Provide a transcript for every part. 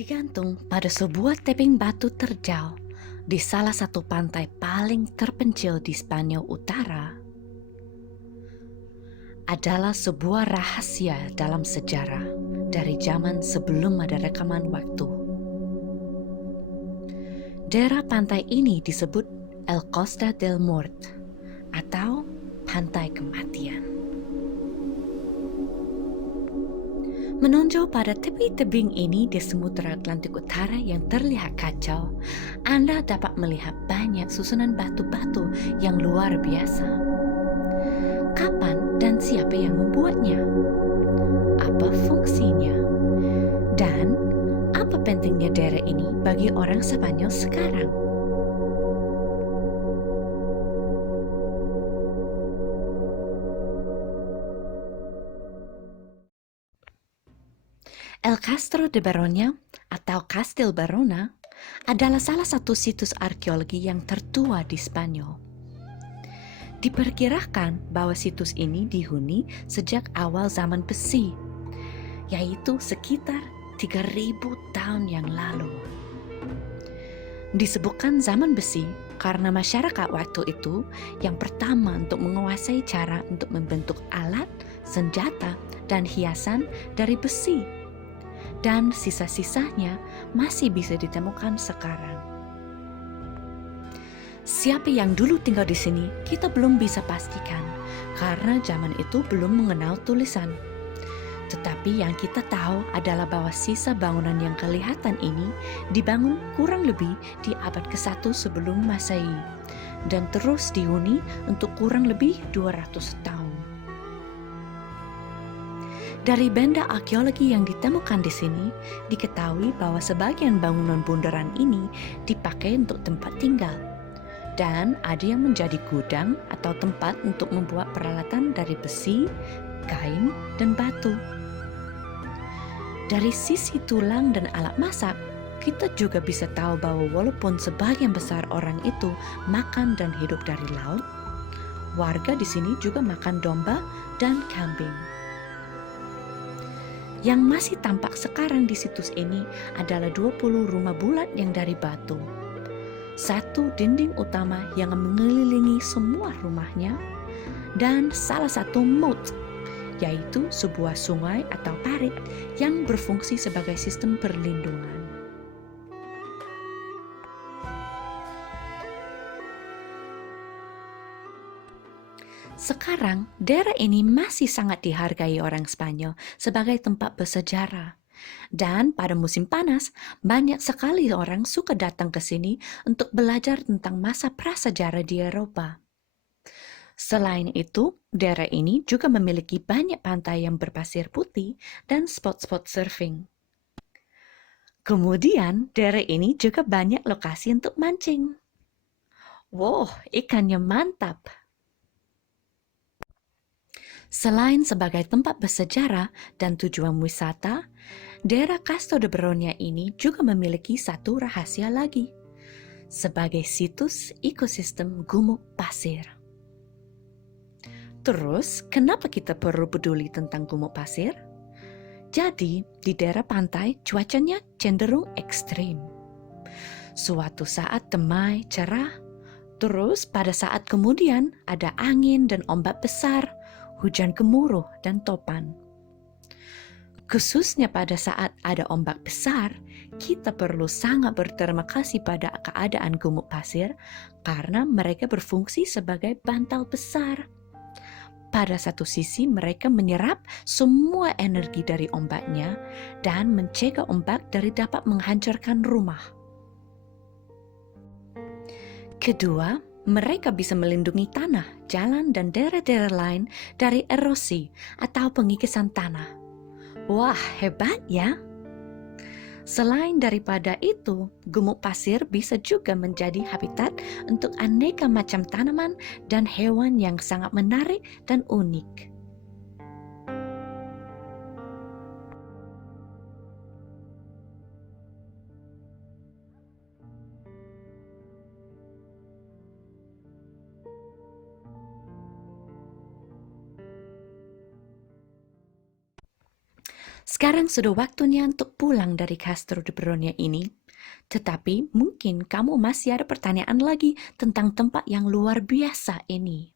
Digantung pada sebuah tebing batu terjal di salah satu pantai paling terpencil di Spanyol Utara adalah sebuah rahasia dalam sejarah dari zaman sebelum ada rekaman waktu. Daerah pantai ini disebut El Costa del Mort atau Pantai Kematian. Menonjol pada tepi tebing ini di Samudra Atlantik Utara yang terlihat kacau, Anda dapat melihat banyak susunan batu-batu yang luar biasa. Kapan dan siapa yang membuatnya? Apa fungsinya? Dan apa pentingnya daerah ini bagi orang Spanyol sekarang? El Castro de Baronia atau Castil Barona adalah salah satu situs arkeologi yang tertua di Spanyol. Diperkirakan bahwa situs ini dihuni sejak awal zaman besi, yaitu sekitar 3.000 tahun yang lalu. Disebutkan zaman besi karena masyarakat waktu itu yang pertama untuk menguasai cara untuk membentuk alat, senjata, dan hiasan dari besi. Dan sisa-sisanya masih bisa ditemukan sekarang. Siapa yang dulu tinggal di sini kita belum bisa pastikan karena zaman itu belum mengenal tulisan. Tetapi yang kita tahu adalah bahwa sisa bangunan yang kelihatan ini dibangun kurang lebih di abad ke-1 sebelum Masehi dan terus dihuni untuk kurang lebih 200 tahun. Dari benda arkeologi yang ditemukan di sini, diketahui bahwa sebagian bangunan bundaran ini dipakai untuk tempat tinggal. Dan ada yang menjadi gudang atau tempat untuk membuat peralatan dari besi, kain, dan batu. Dari sisi tulang dan alat masak, kita juga bisa tahu bahwa walaupun sebagian besar orang itu makan dan hidup dari laut, warga di sini juga makan domba dan kambing. Yang masih tampak sekarang di situs ini adalah 20 rumah bulat yang dari batu. Satu dinding utama yang mengelilingi semua rumahnya, dan salah satu moat, yaitu sebuah sungai atau parit yang berfungsi sebagai sistem perlindungan. Sekarang, daerah ini masih sangat dihargai orang Spanyol sebagai tempat bersejarah. Dan pada musim panas, banyak sekali orang suka datang ke sini untuk belajar tentang masa prasejarah di Eropa. Selain itu, daerah ini juga memiliki banyak pantai yang berpasir putih dan spot-spot surfing. Kemudian, daerah ini juga banyak lokasi untuk mancing. Wow, ikannya mantap! Selain sebagai tempat bersejarah dan tujuan wisata, daerah Castro de Baronia ini juga memiliki satu rahasia lagi, sebagai situs ekosistem gumuk pasir. Terus, kenapa kita perlu peduli tentang gumuk pasir? Jadi, di daerah pantai cuacanya cenderung ekstrim. Suatu saat damai, cerah, terus pada saat kemudian ada angin dan ombak besar, hujan gemuruh dan topan. Khususnya pada saat ada ombak besar, kita perlu sangat berterima kasih pada keadaan gumuk pasir karena mereka berfungsi sebagai bantal besar. Pada satu sisi mereka menyerap semua energi dari ombaknya dan mencegah ombak dari dapat menghancurkan rumah. Kedua, mereka bisa melindungi tanah, jalan, dan daerah-daerah lain dari erosi atau pengikisan tanah. Wah, hebat ya! Selain daripada itu, gumuk pasir bisa juga menjadi habitat untuk aneka macam tanaman dan hewan yang sangat menarik dan unik. Sekarang sudah waktunya untuk pulang dari Castro de Bronia ini. Tetapi mungkin kamu masih ada pertanyaan lagi tentang tempat yang luar biasa ini.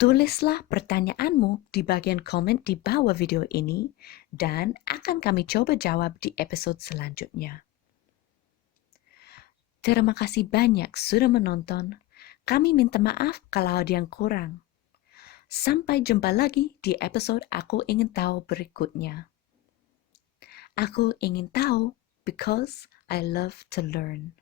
Tulislah pertanyaanmu di bagian komen di bawah video ini dan akan kami coba jawab di episode selanjutnya. Terima kasih banyak sudah menonton. Kami minta maaf kalau ada yang kurang. Sampai jumpa lagi di episode Aku Ingin Tahu berikutnya. Aku ingin tahu because I love to learn.